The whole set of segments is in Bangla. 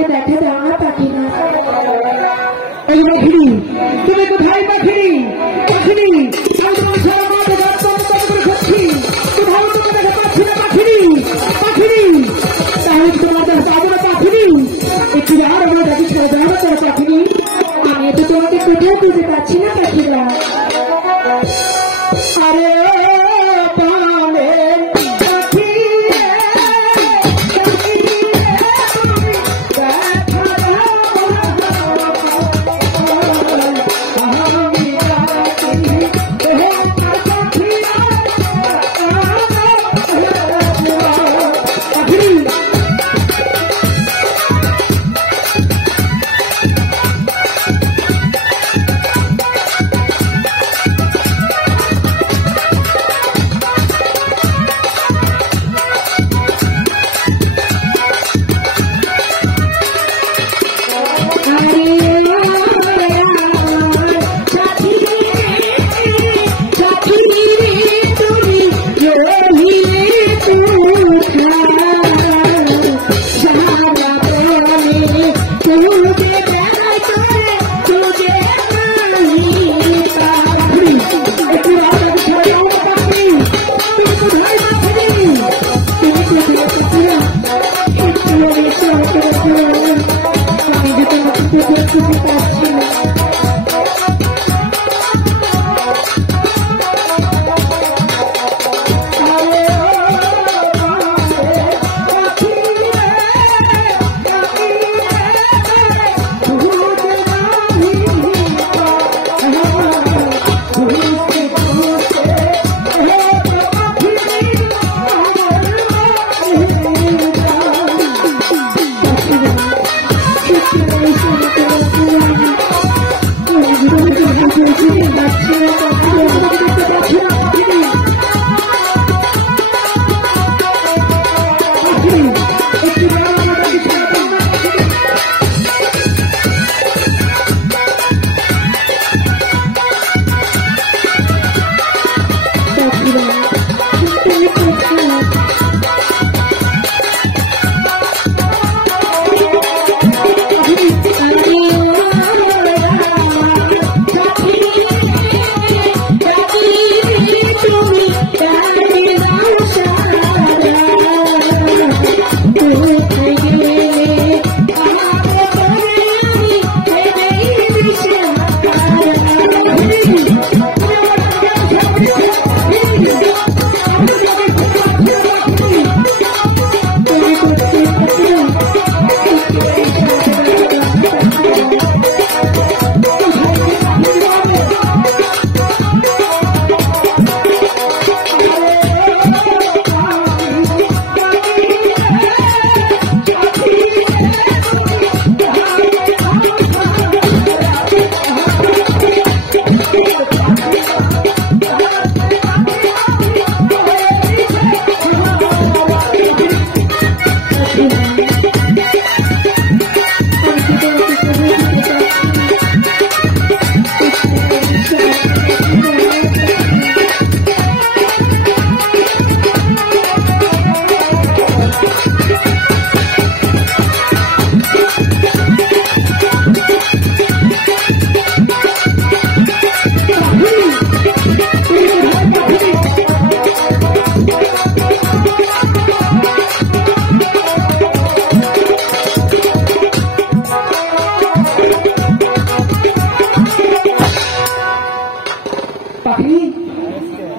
আমাকে দেখা দাও না পাখিরা। এই পাখিনি, তুমি কোথায় পাখিনি? পাখিনি, আমি তোমার সারা মাঠে করে খুঁজছি, কোথাও তোমাকে দেখা পাচ্ছি না পাখিনি। পাখিনি, তাহলে তোমাদের যাবো না পাখিনি? একটু আর আমার কাছে ছেড়ে যাও না তারা পাখিনি। আমি তো তোমাকে কোথাও খুঁজে পাচ্ছি না পাখিরা। আরে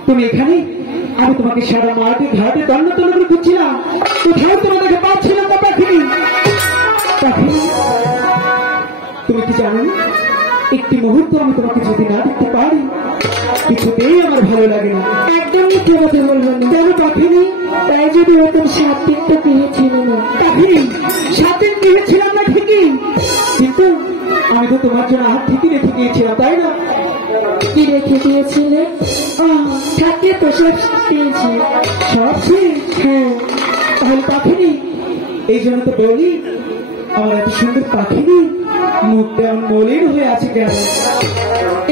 তুমি এখানে? আমি তোমাকে সারা মাঠে ঘাটে দণ্ড তন্ন করে খুঁজছিলাম, কোথাও তোমাদেরকে পাচ্ছিলাম না পাখিনি। পাখিনি, তুমি কি জানো একটি মুহূর্ত আমি তোমাকে যদি না দেখতে পারি কিছুতেই আমার ভালো লাগে না। একদমই কি কথা বলবো না। কেন পাখিনি? তাই যদি ওরকম 7 দিন তো পেয়েছিল না। পাখিনি, 7 দিন পেয়েছিলাম না ঠিকই, কিন্তু আমি তো তোমার জন্য হাত ঠিকই রেখে গিয়েছিলাম, তাই না? কি রেখে দিয়েছিলে? থাকে তো সব পেয়েছি। সব শেষ? হ্যাঁ। তাহলে পাখিনি, এই জন্য তো বলি আমার এত সুন্দর পাখিনি মুখটা মলিন হয়ে আছে কেন?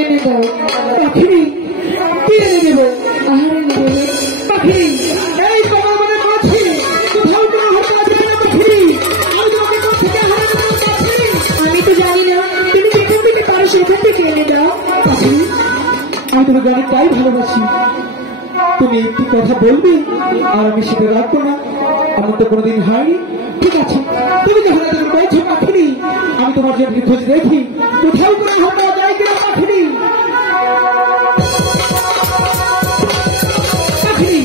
এনে দাও। পাখিনি, কি এনে দেবো? আহারে নেবে। পাখিনি, এই তোমার মনে করছি কোথাও কোনো হত্যা যাবে না পাখিনি, আমি তোমাকে কোথা থেকে হারাতে তোমাকে অনেকটাই ভালোবাসি। তুমি একটি কথা বলবে আর আমি সেটা রাখবো না, এমন তো কোনোদিন হয়নি। ঠিক আছে, তুমি যখন এত বলছো পাখিনি, আমি তোমার জন্য খোঁজ দেখি কোথাও করে হোক পাওয়া যায় কিনা পাখিনি। পাখিনি,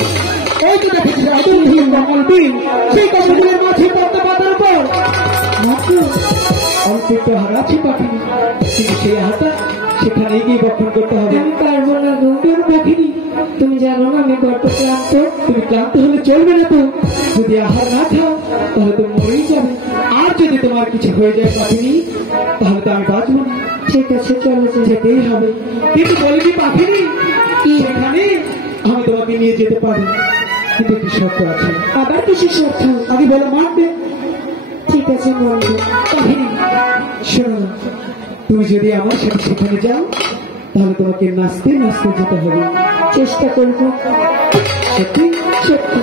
এই তো দেখেছি আদর হলেন কমল বিল, সেই কমলগুলোর মাঝে পদ্ম পাতার উপর মাত্র অল্প একটু হার আছে পাখিনি, কিন্তু সেই হাতা সেখানে গিয়ে বক্ষণ করতে হবে। আমি পারবো না গো। কেন পাখিনি? তুমি জানো না আমি বড্ড ক্লান্ত। তুমি ক্লান্ত হলে চলবে না তো, যদি আহার না খাও তাহলে তো মরেই যাবে। আর যদি তোমার কিছু হয়ে যায় পাখিনি, তাহলে তো আমি বাঁচবো না। ঠিক আছে, চলো যাই। যেতেই হবে, কিন্তু বলিনি পাখিনি সেখানে আমি তোমাকে নিয়ে যেতে পারি, কিন্তু একটি শর্ত আছে। আবার কিছু শর্ত? আগে বলো মানবে? ঠিক আছে, বলবো। পাখিনি শোনো, তুমি যদি আমার সাথে সেখানে যাও তাহলে তোমাকে নাচতে নাচতে যেতে হবে। চেষ্টা করবো। সত্যি? সত্যি।